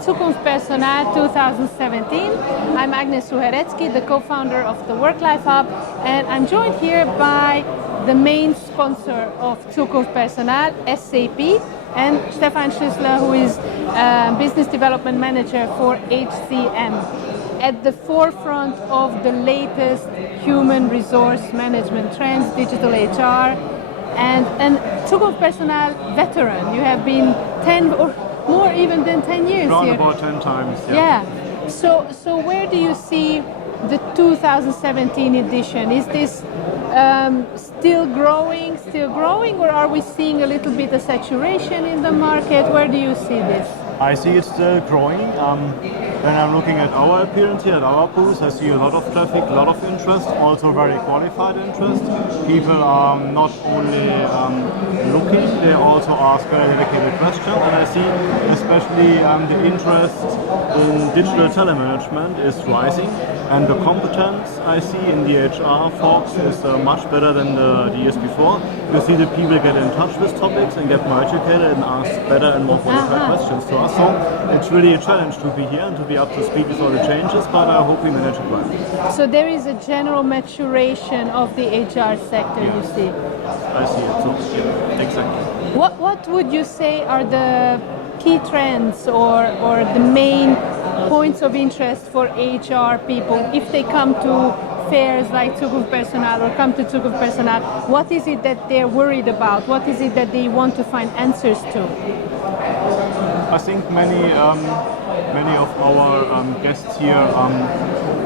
Zukunft Personal 2017. I'm Agnes Suherecki, the co-founder of the WorkLife Hub, and I'm joined here by the main sponsor of Zukunft Personal, SAP, and Stefan Schüssler, who is Business Development Manager for HCM, at the forefront of the latest human resource management trends, digital HR, and Zukunft Personal veteran. You have been 10 or more even than 10 years Around here. about 10 times, Yeah. So where do you see the 2017 edition? Is this still growing, or are we seeing a little bit of saturation in the market? Where do you see this? I see it's still growing. When I'm looking at our appearance here at our booth, I see a lot of traffic, a lot of interest, also very qualified interest. People are not only looking, they also ask very dedicated questions, and I see especially the interest in digital telemanagement is rising, and the competence I see in the HR folks is much better than the years before. You see the people get in touch with topics and get more educated and ask better and more qualified questions to us. So it's really a challenge to be here and to be up to speed with all the changes, but I hope we manage it well. So there is a general maturation of the HR sector, you see. I see it, so yeah, exactly. What would you say are the key trends or the main points of interest for HR people if they come to fairs like Zukunft Personal or come to Zukunft Personal? What is it that they're worried about? What is it that they want to find answers to? I think many of our guests here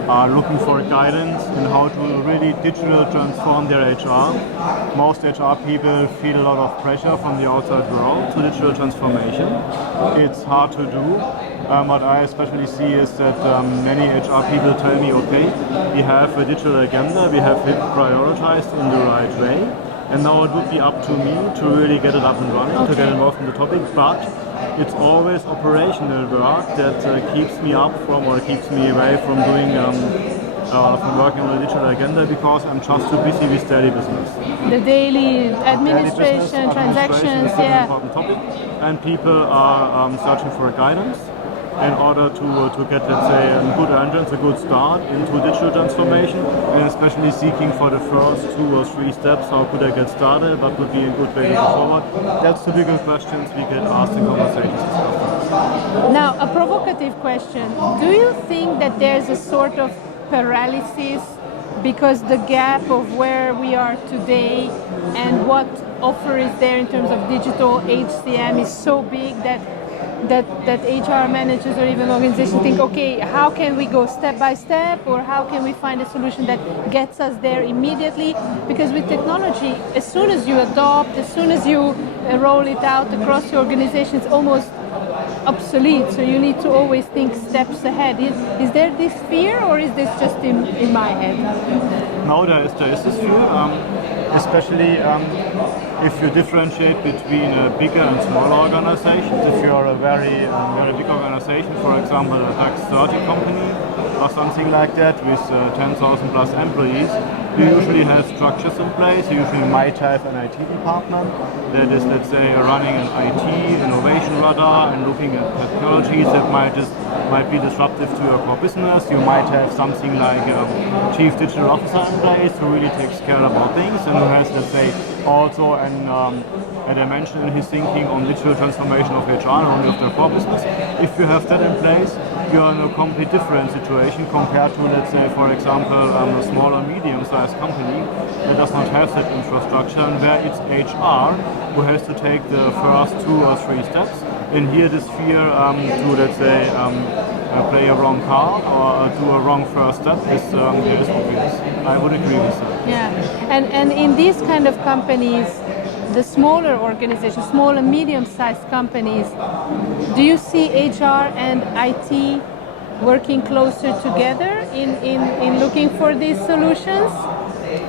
are looking for guidance in how to really digital transform their HR. Most HR people feel a lot of pressure from the outside world to digital transformation. It's hard to do. What I especially see is that many HR people tell me, okay, we have a digital agenda, we have it prioritized in the right way, and now it would be up to me to really get it up and running, to get involved in the topic, but it's always operational work that keeps me up from or keeps me away from doing from working on the digital agenda, because I'm just too busy with daily business. The daily administration, transactions, is an yeah. important topic, and people are searching for guidance in order to get, let's say, a good entrance, a good start into digital transformation, and especially seeking for the first 2 or 3 steps. How could I get started? What would be a good way to go forward? That's the bigger questions we get asked in conversations with customers. Now, a provocative question. Do you think that there's a sort of paralysis because the gap of where we are today and what offer is there in terms of digital HCM is so big that HR managers or even organizations think, okay, how can we go step by step, or how can we find a solution that gets us there immediately? Because with technology, as soon as you adopt, as soon as you roll it out across your organization, it's almost obsolete. So you need to always think steps ahead. Is there this fear, or is this just in my head? No, there is this fear, especially if you differentiate between bigger and smaller organizations. If you're a very big organization, for example a DAX 30 company or something like that with 10,000 plus employees, you usually have structures in place. You usually might have an IT department that is, let's say, running an IT innovation radar and looking at technologies that might be disruptive to your core business. You might have something like a chief digital officer in place who really takes care about things and who has, let's say, also a dimension in his thinking on digital transformation of HR, not only of their core business. If you have that in place, you're in a completely different situation compared to, let's say, for example, a small or medium-sized company that does not have that infrastructure, and where it's HR who has to take the first 2 or 3 steps. And here this fear to, let's say, play a wrong card or do a wrong first step is obvious. I would agree with that. Yeah, and in these kind of companies, the smaller organizations, small and medium-sized companies, do you see HR and IT working closer together in looking for these solutions?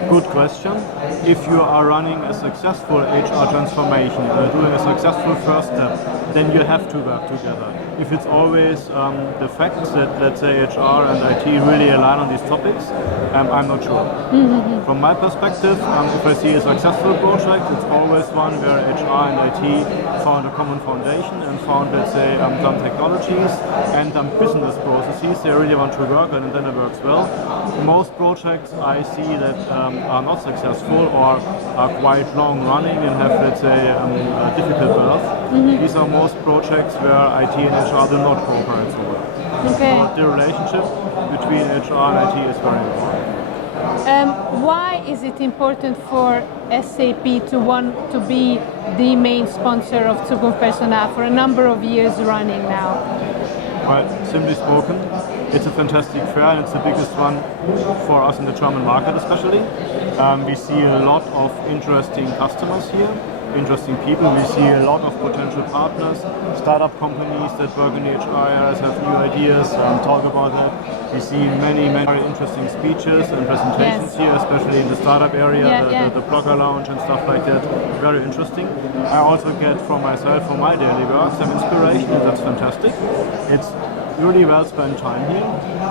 Good question. If you are running a successful HR transformation, doing a successful first step, then you have to work together. If it's always the fact that, let's say, HR and IT really align on these topics, I'm not sure. From my perspective, if I see a successful project, it's always one where HR and IT found a common foundation and found, let's say, some technologies and some business processes they really want to work on, and then it works well. Most projects I see that are not successful or are quite long running and have, let's say, a difficult birth. These are most projects where IT and HR do not cooperate so well. Okay. So the relationship between HR and IT is very important. Why is it important for SAP to want to be the main sponsor of Zukunft Personal for a number of years running now? Well, simply spoken, it's a fantastic fair and it's the biggest one for us in the German market especially. We see a lot of interesting customers here, interesting people. We see a lot of potential partners, startup companies that work in the HR areas, have new ideas, talk about that. We see many very interesting speeches and presentations here, especially in the startup area, the blogger lounge and stuff like that. Very interesting. I also get from myself, for my daily work, some inspiration, and that's fantastic. It's really well spent time here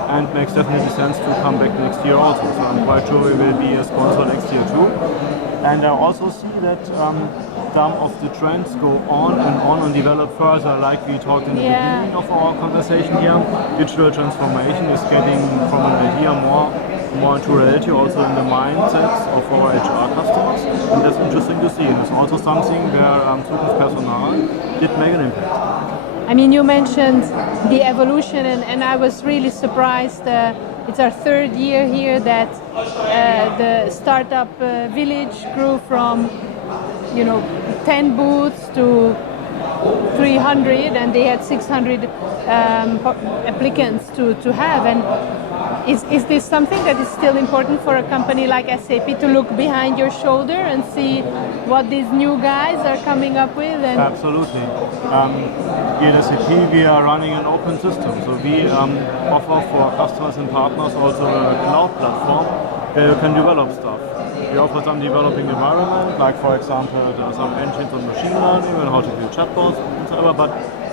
and makes definitely sense to come back next year also. So I'm quite sure we will be a sponsor next year too. And I also see that some of the trends go on and develop further, like we talked in the beginning of our conversation here. Digital transformation is getting from an idea more into reality also in the mindsets of our HR customers, and that's interesting to see. And it's also something where Zukunft Personal did make an impact. I mean, you mentioned the evolution, and I was really surprised. It's our third year here that the startup village grew from, 10 booths to 300, and they had 600 applicants to have. And is this something that is still important for a company like SAP to look behind your shoulder and see what these new guys are coming up with? And absolutely. Here at SAP we are running an open system, so we offer for customers and partners also a cloud platform where you can develop stuff. We offer some developing environment, like for example some engines on machine learning and how to build chatbots and so on, but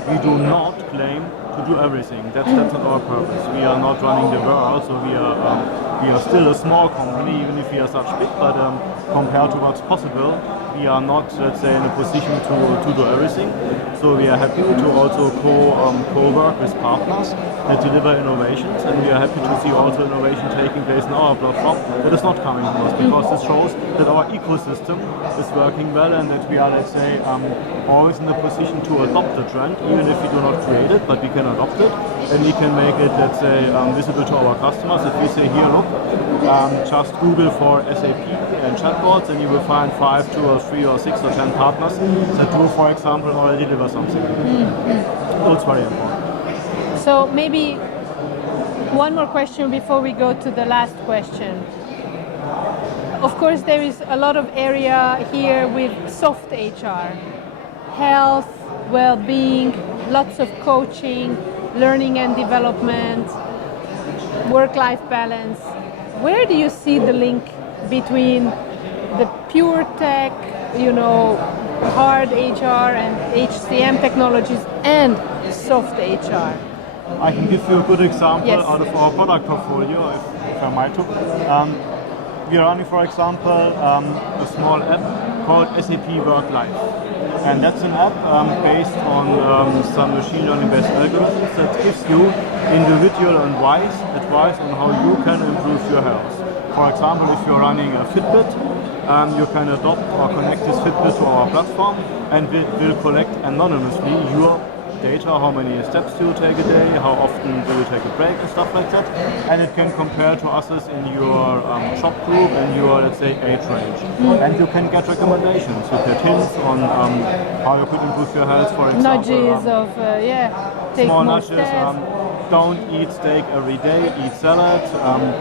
we do not claim to do everything. That's not our purpose. We are not running the world, so we are still a small company, even if we are such big, but compared to what's possible, we are not, let's say, in a position to do everything. So we are happy to also co-work with partners that deliver innovations, and we are happy to see also innovation taking place in our platform that is not coming from us, because this shows that our ecosystem is working well and that we are, let's say, always in a position to adopt the trend, even if we do not create it, but we can adopt it, and we can make it, let's say, visible to our customers. If we say, here, look, just Google for SAP and chatbots, and you will find 5, 2 or 3 or 6 or 10 partners that do, for example, already deliver something. So it's very important. So maybe one more question before we go to the last question. Of course, there is a lot of area here with soft HR, health, well-being, lots of coaching, learning and development, work-life balance. Where do you see the link between the pure tech, hard HR and HCM technologies and soft HR? I can give you a good example out of our product portfolio, if I might. We are running, for example, a small app called SAP WorkLife. And that's an app based on some machine learning based algorithms that gives you individual and wise advice on how you can improve your health. For example, if you're running a Fitbit, you can adopt or connect this Fitbit to our platform, and will collect anonymously your data, how many steps do you take a day, how often do you take a break and stuff like that, and it can compare to others in your job group and your, let's say, age range. And you can get recommendations, you get hints on how you could improve your health, for example. Nudges of, take small more nudges, steps. Don't eat steak every day, eat salad,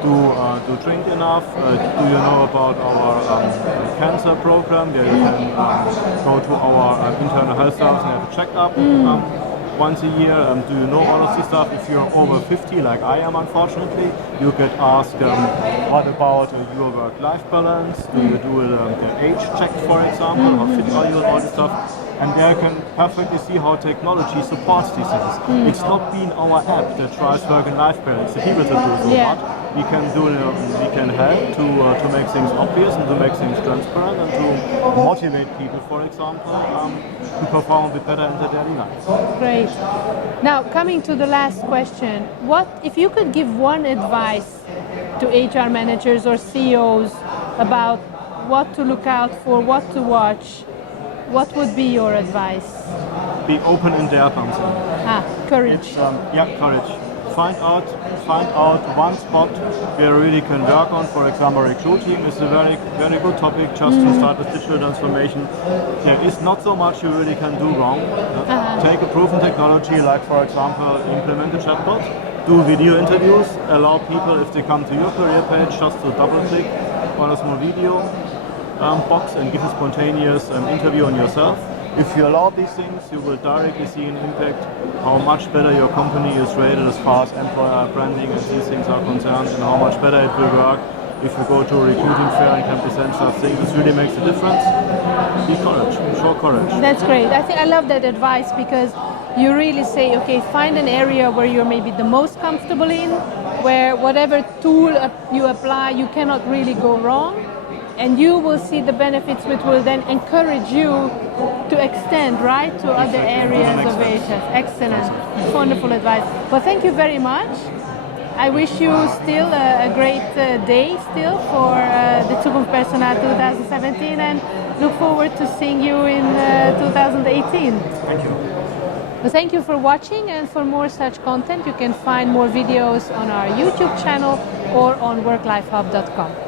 do drink enough, do you know about our cancer program where you can go to our internal health service and have a checkup. once a year, do you know all of this stuff? If you're over 50, like I am unfortunately, you get asked, what about your work-life balance? Do you do the age check, for example? How fit are you and all this stuff? And there you can perfectly see how technology supports these things. It's not been our app that tries work and life balance. The people that do so, but we can do, we can help to make things obvious and to make things transparent and to motivate people, for example, to perform a bit better in their daily lives. Great. Now, coming to the last question, what if you could give one advice to HR managers or CEOs about what to look out for, what to watch, what would be your advice? Be open and dare something. Courage. Courage. Find out one spot where you really can work on. For example, recruiting is a very, very good topic just to start with digital transformation. There is not so much you really can do wrong. Take a proven technology, like for example, implement a chatbot, do video interviews, allow people, if they come to your career page, just to double click on a small video box and give a spontaneous interview on yourself. If you allow these things, you will directly see an impact, how much better your company is rated as far as employer branding and these things are concerned, and how much better it will work if you go to a recruiting fair and can present such things. This really makes a difference. Be courage, show courage. That's great. I love that advice, because you really say, okay, find an area where you're maybe the most comfortable in, where whatever tool you apply, you cannot really go wrong. And you will see the benefits, which will then encourage you to extend, right, to other areas of HR. Excellent. Wonderful advice. Well, thank you very much. I wish you still a great day still for the Zukunft Personal 2017, and look forward to seeing you in 2018. Thank you. Well, thank you for watching, and for more such content you can find more videos on our YouTube channel or on worklifehub.com.